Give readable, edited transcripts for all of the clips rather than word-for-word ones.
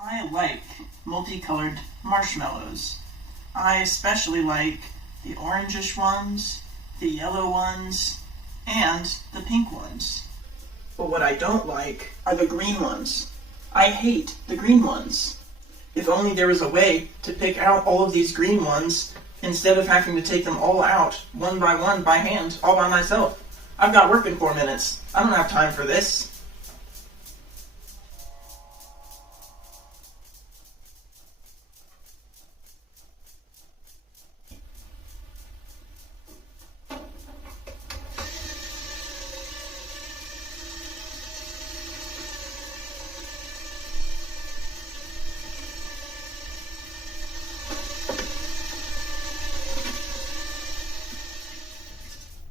I like multicolored marshmallows. I especially like the orangish ones, the yellow ones, and the pink ones. But what I don't like are the green ones. I hate the green ones. If only there was a way to pick out all of these green ones instead of having to take them all out one by hand, all by myself. I've got work in 4 minutes. I don't have time for this.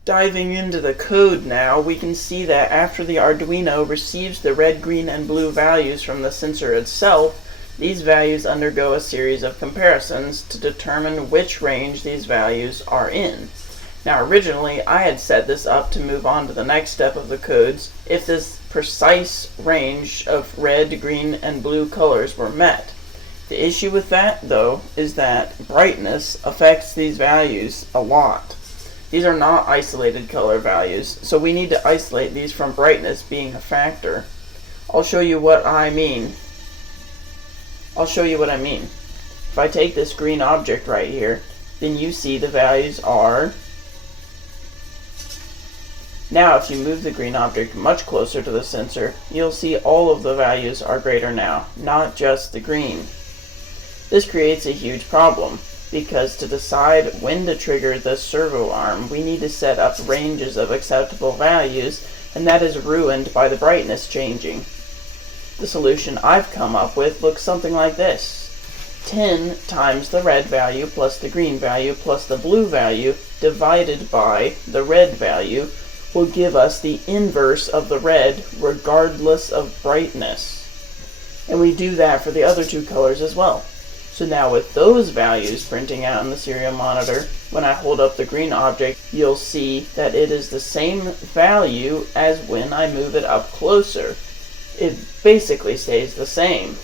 Diving into the code now, we can see that after the Arduino receives the red, green, and blue values from the sensor itself, these values undergo a series of comparisons to determine which range these values are in. Now originally, I had set this up to move on to the next step of the codes if this precise range of red, green, and blue colors were met. The issue with that, though, is that brightness affects these values a lot. These are not isolated color values, so we need to isolate these from brightness being a factor. I'll show you what I mean. If I take this green object right here, then you see the values are... Now if you move the green object much closer to the sensor, you'll see all of the values are greater now, not just the green. This creates a huge problem, because to decide when to trigger the servo arm, we need to set up ranges of acceptable values, and that is ruined by the brightness changing. The solution I've come up with looks something like this. 10 times the red value plus the green value plus the blue value divided by the red value will give us the inverse of the red regardless of brightness. And we do that for the other two colors as well. So now with those values printing out in the serial monitor, when I hold up the green object, you'll see that it is the same value as when I move it up closer. It basically stays the same.